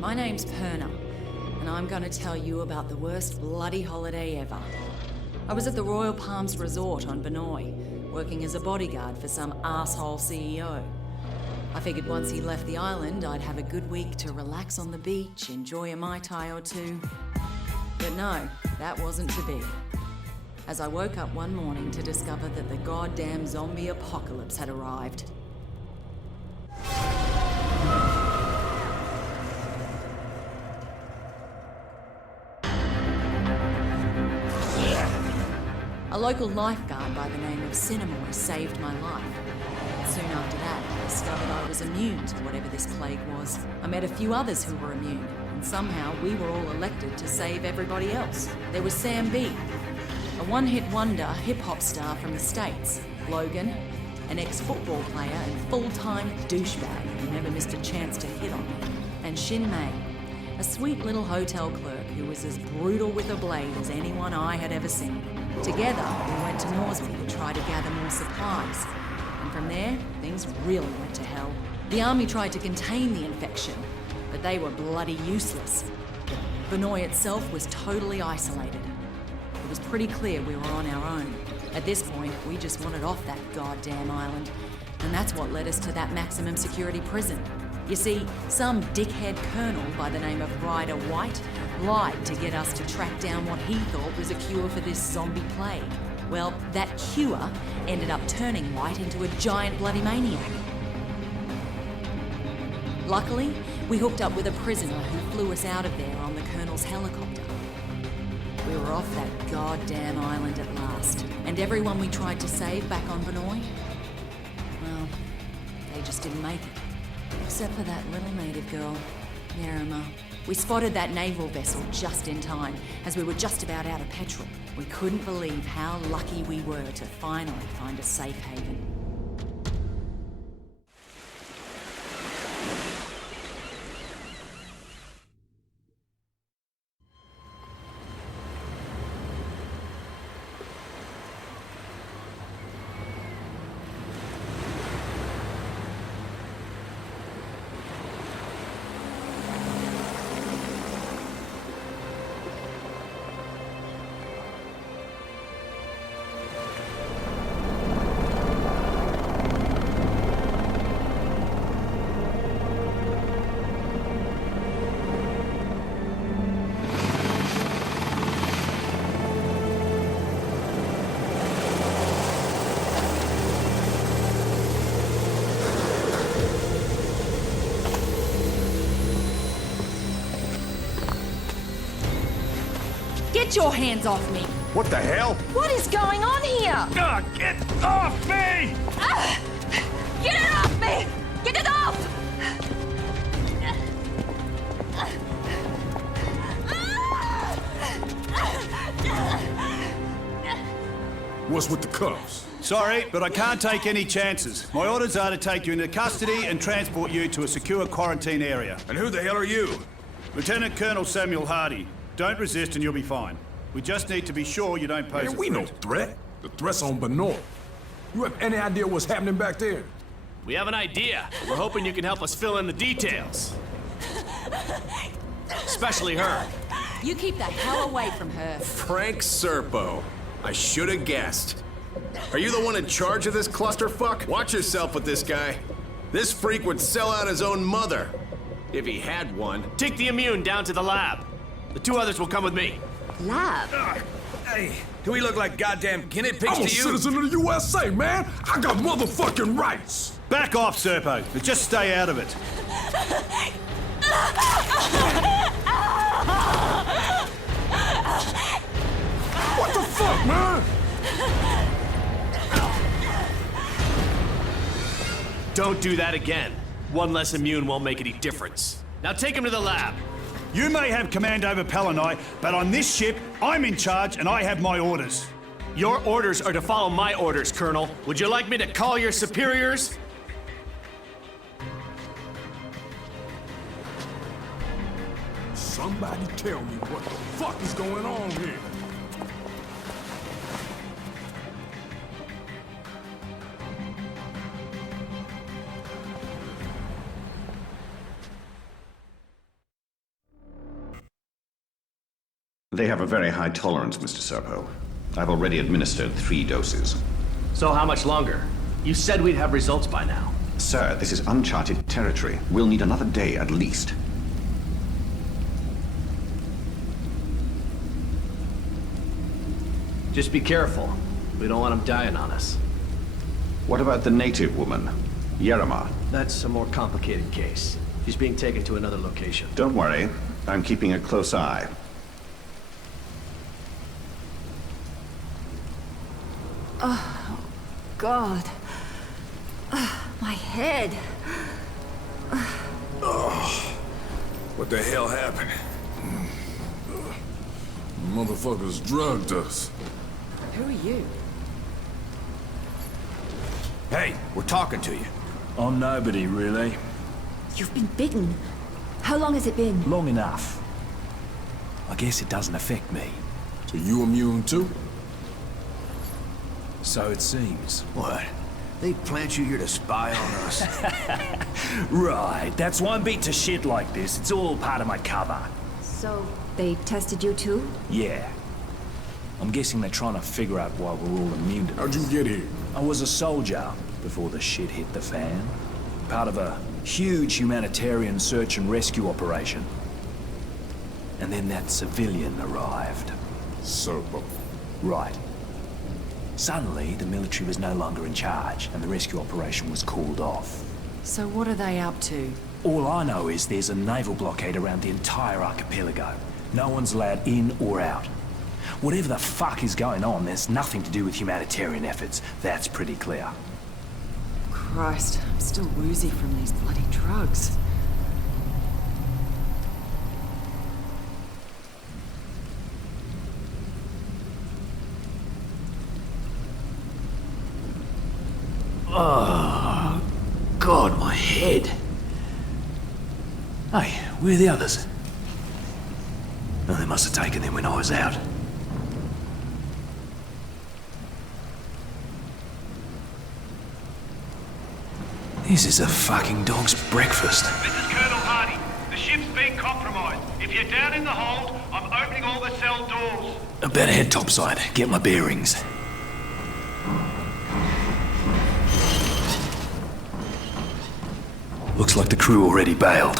My name's Purna, and I'm gonna tell you about the worst bloody holiday ever. I was at the Royal Palms Resort on Banoi, working as a bodyguard for some asshole CEO. I figured once he left the island, I'd have a good week to relax on the beach, enjoy a Mai Tai or two. But no, that wasn't to be. As I woke up one morning to discover that the goddamn zombie apocalypse had arrived. A local lifeguard by the name of Cinemoy saved my life. Soon after that, I discovered I was immune to whatever this plague was. I met a few others who were immune, and somehow we were all elected to save everybody else. There was Sam B, a one-hit wonder hip-hop star from the States. Logan, an ex-football player and full-time douchebag who never missed a chance to hit on me. And Xin Mei, a sweet little hotel clerk who was as brutal with a blade as anyone I had ever seen. Together, we went to Norsby to try to gather more supplies. And from there, things really went to hell. The army tried to contain the infection, but they were bloody useless. Banoi itself was totally isolated. It was pretty clear we were on our own. At this point, we just wanted off that goddamn island. And that's what led us to that maximum security prison. You see, some dickhead colonel by the name of Ryder White lied to get us to track down what he thought was a cure for this zombie plague. Well, that cure ended up turning White into a giant bloody maniac. Luckily, we hooked up with a prisoner who flew us out of there on the colonel's helicopter. We were off that goddamn island at last. And everyone we tried to save back on Banoi, well, they just didn't make it. Except for that little native girl, Nerima. We spotted that naval vessel just in time, as we were just about out of petrol. We couldn't believe how lucky we were to finally find a safe haven. Get your hands off me! What the hell? What is going on here? Get off me! Get it off me! Get it off! What's with the cuffs? Sorry, but I can't take any chances. My orders are to take you into custody and transport you to a secure quarantine area. And who the hell are you? Lieutenant Colonel Samuel Hardy. Don't resist and you'll be fine. We just need to be sure you don't pose a Man, we threat. no threat. The threat's on Banoi. You have any idea what's happening back there? We have an idea. We're hoping you can help us fill in the details. Especially her. You keep the hell away from her. Frank Serpo. I should have guessed. Are you the one in charge of this clusterfuck? Watch yourself with this guy. This freak would sell out his own mother. If he had one. Take the immune down to the lab. The two others will come with me. Lab? Hey, do we look like goddamn guinea pigs I'm a to you? citizen of the USA, man! I got motherfucking rights! Back off, Serpo, but just stay out of it. What the fuck, man? Don't do that again. One less immune won't make any difference. Now take him to the lab. You may have command over Palanai, but on this ship, I'm in charge and I have my orders. Your orders are to follow my orders, Colonel. Would you like me to call your superiors? Somebody tell me what the fuck is going on here. They have a very high tolerance, Mr. Serpo. I've already administered 3 doses. So how much longer? You said we'd have results by now. Sir, this is uncharted territory. We'll need another day at least. Just be careful. We don't want him dying on us. What about the native woman, Yerima? That's a more complicated case. She's being taken to another location. Don't worry. I'm keeping a close eye. Oh, God. My head. What the hell happened? Motherfuckers drugged us. Who are you? Hey, we're talking to you. I'm nobody, really. You've been bitten. How long has it been? Long enough. I guess it doesn't affect me. So you immune too? So it seems. What? They plant you here to spy on us? Right, that's why I'm beat to shit like this. It's all part of my cover. So, they tested you too? Yeah. I'm guessing they're trying to figure out why we're all immune to this. How'd you get here? I was a soldier before the shit hit the fan. Part of a huge humanitarian search and rescue operation. And then that civilian arrived. Serpo. Right. Suddenly, the military was no longer in charge, and the rescue operation was called off. So what are they up to? All I know is there's a naval blockade around the entire archipelago. No one's allowed in or out. Whatever the fuck is going on, there's nothing to do with humanitarian efforts. That's pretty clear. Christ, I'm still woozy from these bloody drugs. Oh, God, my head. Hey, where are the others? Oh, they must have taken them when I was out. This is a fucking dog's breakfast. This is Colonel Hardy. The ship's been compromised. If you're down in the hold, I'm opening all the cell doors. I better head topside, get my bearings. Looks like the crew already bailed.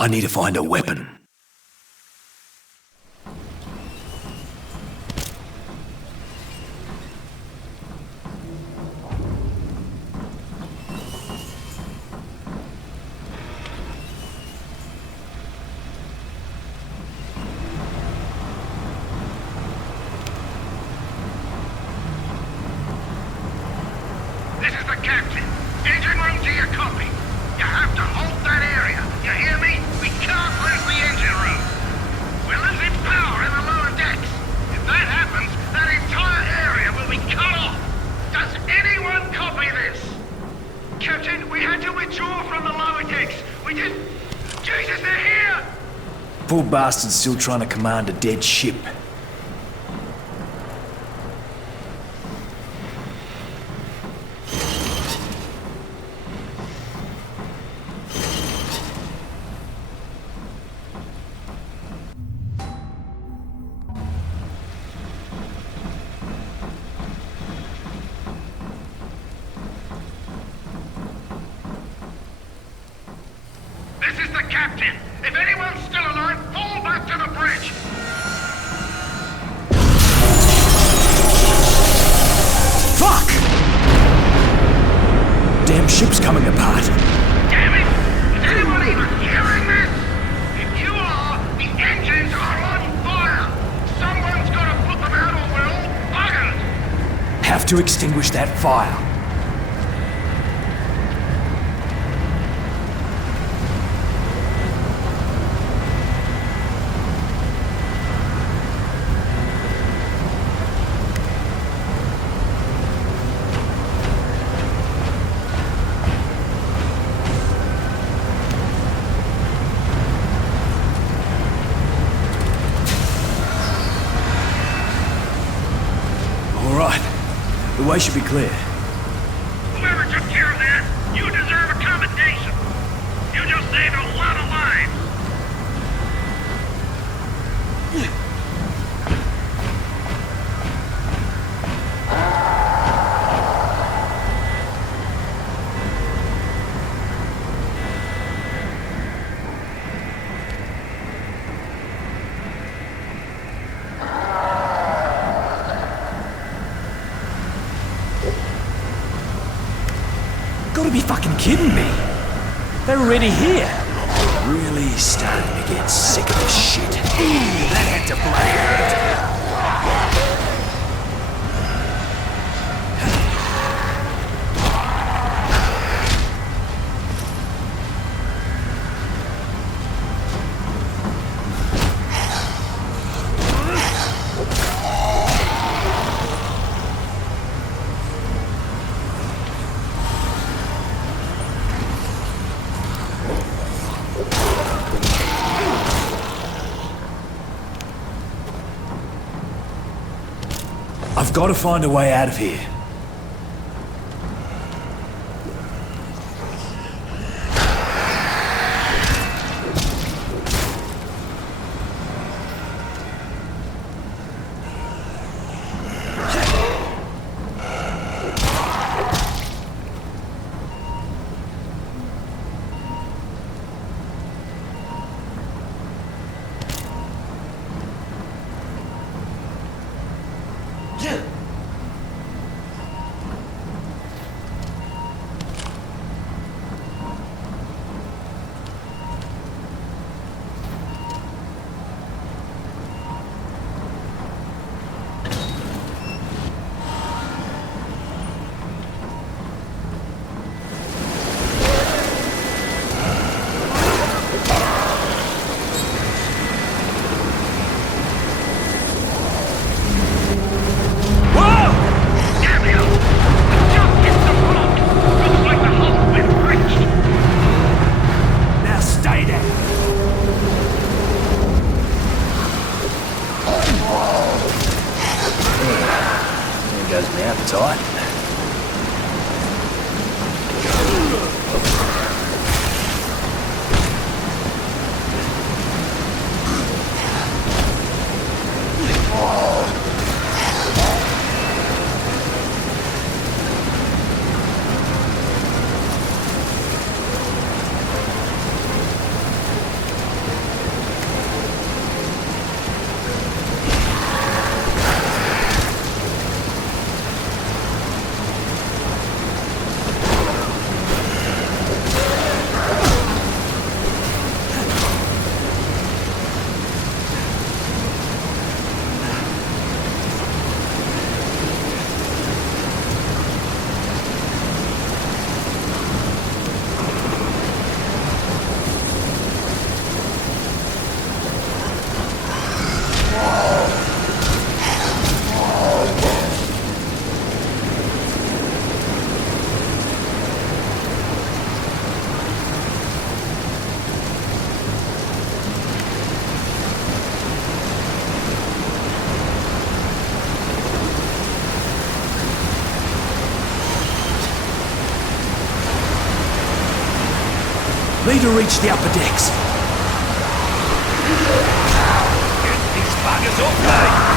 I need to find a weapon. This is the captain. Engine room to your copy. You have to hold that area. You hear me? We can't lose the engine room. We're losing power in the lower decks. If that happens, that entire area will be cut off. Does anyone copy this? Captain, we had to withdraw from the lower decks. We did... Jesus, they're here! Poor bastard's still trying to command a dead ship. This is the captain. If anyone's still alive, fall back to the bridge. Fuck! Damn ship's coming apart. Damn it! Is anyone even hearing this? If you are, the engines are on fire. Someone's got to put them out or we're all buggered. Have to extinguish that fire. right. The way should be clear. Whoever took care of that, you deserve a commendation. You just saved a lot of lives. Gotta be fucking kidding me. They're already here. Really starting to get sick of this shit. That had to bloody hurt. I've got to find a way out of here. Need to reach the upper decks. Get these buggers off me!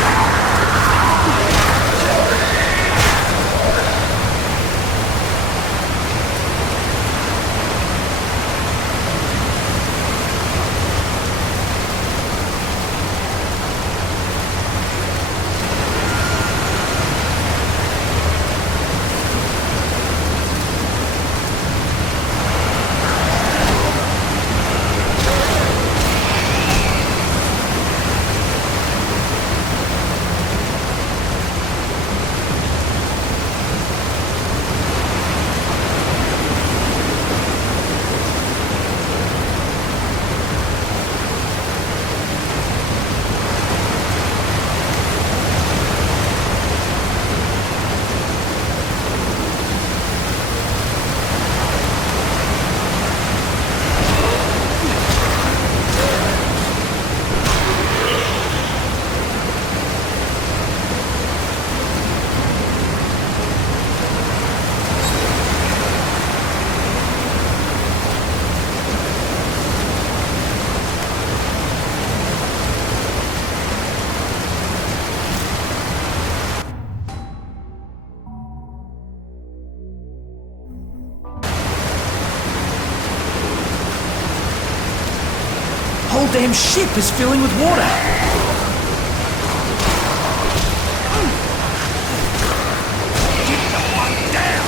damn ship is filling with water. Get the fuck down!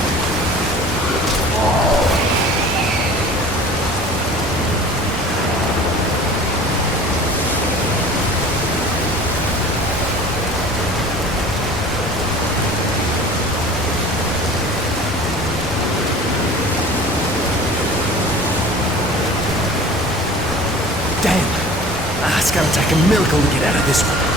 It's gonna take a miracle to get out of this one.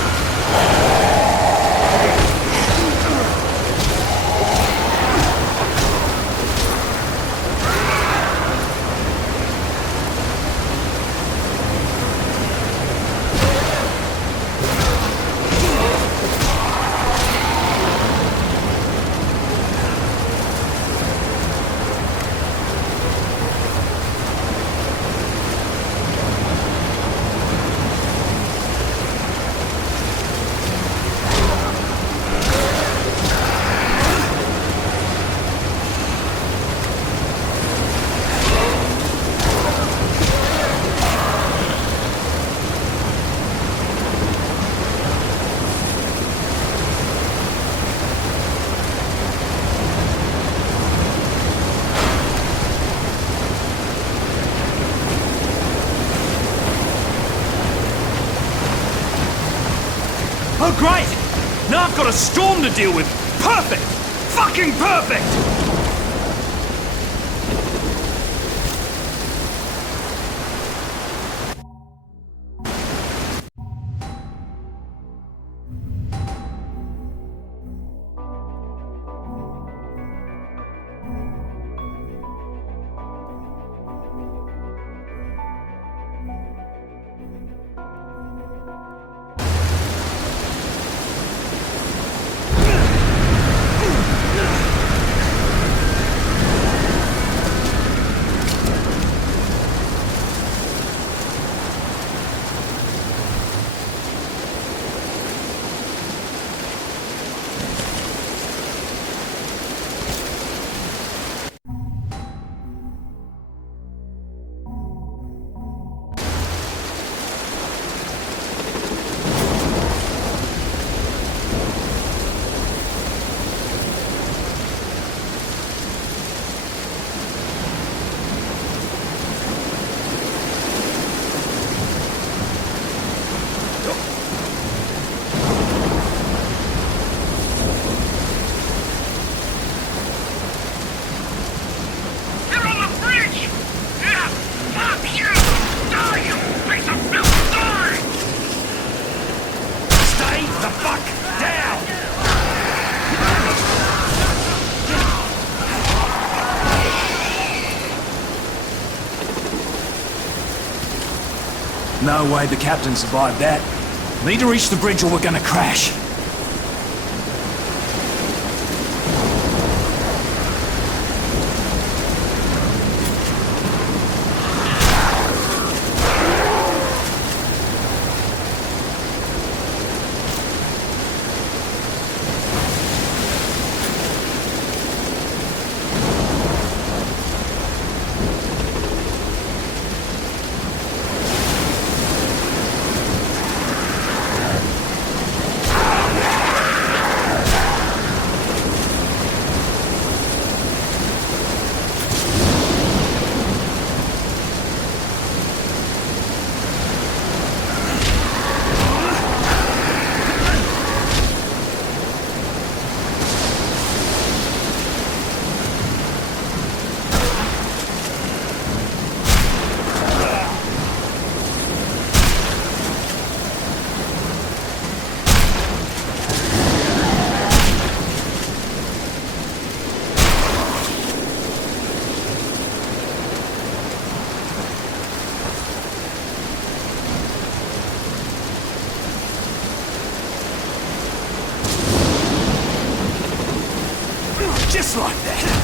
Oh, great! Now I've got a storm to deal with. Perfect! Fucking perfect! No way the captain survived that. Need to reach the bridge or we're gonna crash. Just like that.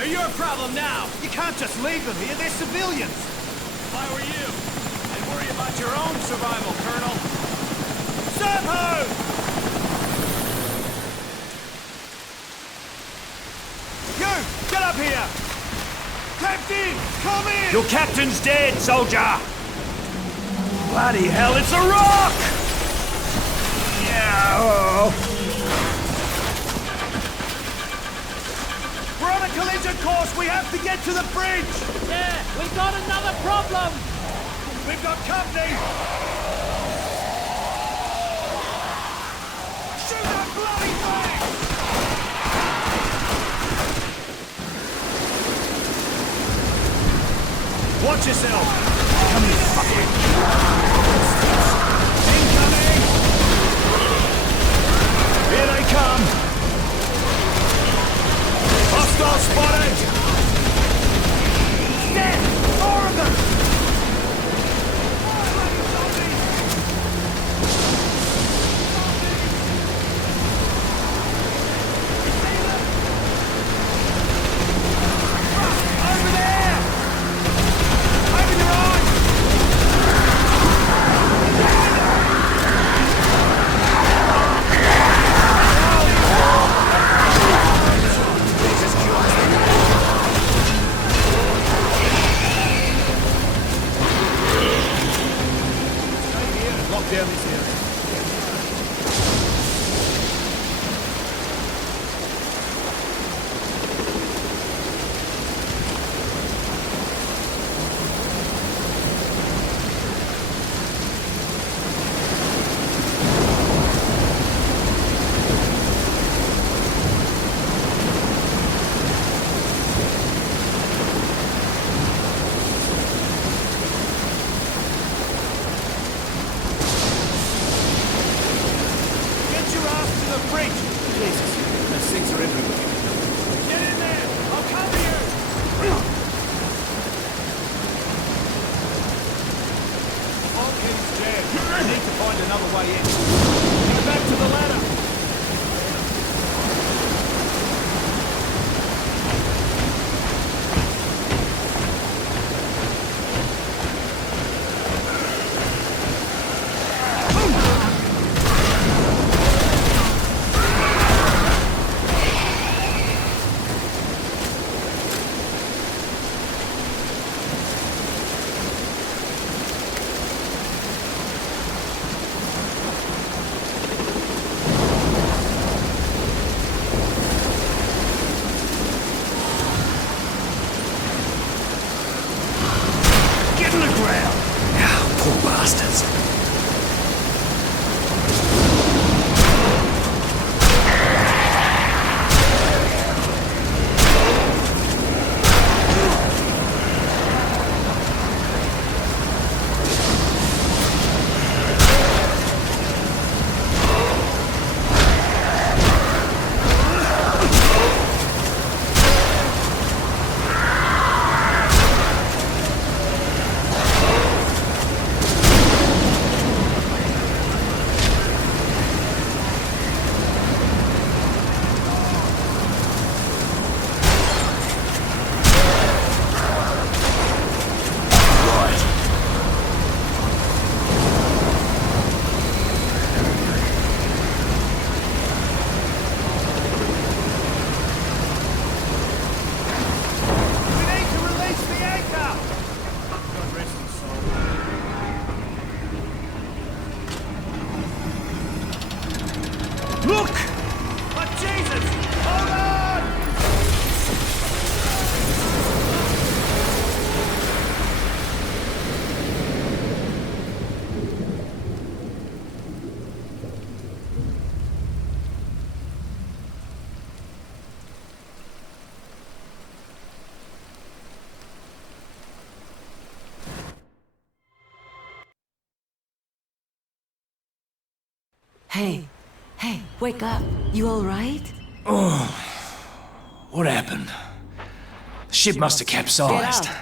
They're your problem now! You can't just leave them here, they're civilians! If I were you, I'd worry about your own survival, Colonel. Serpo! You! Get up here! Captain! Come in! Your captain's dead, soldier! Bloody hell, it's a rock! Yeah. We're on a collision course! We have to get to the bridge! Yeah, we got another problem! We've got company! Shoot that bloody thing! Watch yourself! Come here, fucker! Incoming! Here they come! Hostile spotted! Dead! More of them! Over there! Open your eyes! Lock down this area. Get your ass to the bridge! Jesus, those things are everywhere. Get in there! I'll cover you! Bulkhead is jammed. We need to find another way in. Get back to the ladder! Get in the ground! Ah, poor bastards. We need to release the anchor! God rest his soul. Look! But Jesus! Hold on! Hey, wake up. You all right? What happened? The ship must have capsized. Get out.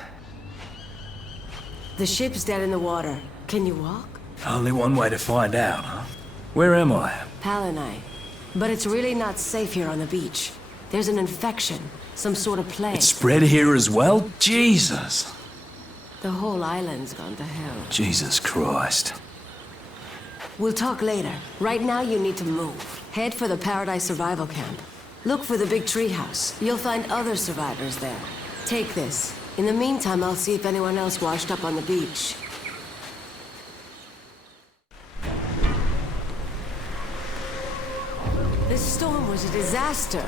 The ship's dead in the water. Can you walk? Only one way to find out, huh? Where am I? Pal and I. But it's really not safe here on the beach. There's an infection. Some sort of plague. It's spread here as well? Jesus. The whole island's gone to hell. Jesus Christ. We'll talk later. Right now, you need to move. Head for the Paradise Survival Camp. Look for the big treehouse. You'll find other survivors there. Take this. In the meantime, I'll see if anyone else washed up on the beach. This storm was a disaster.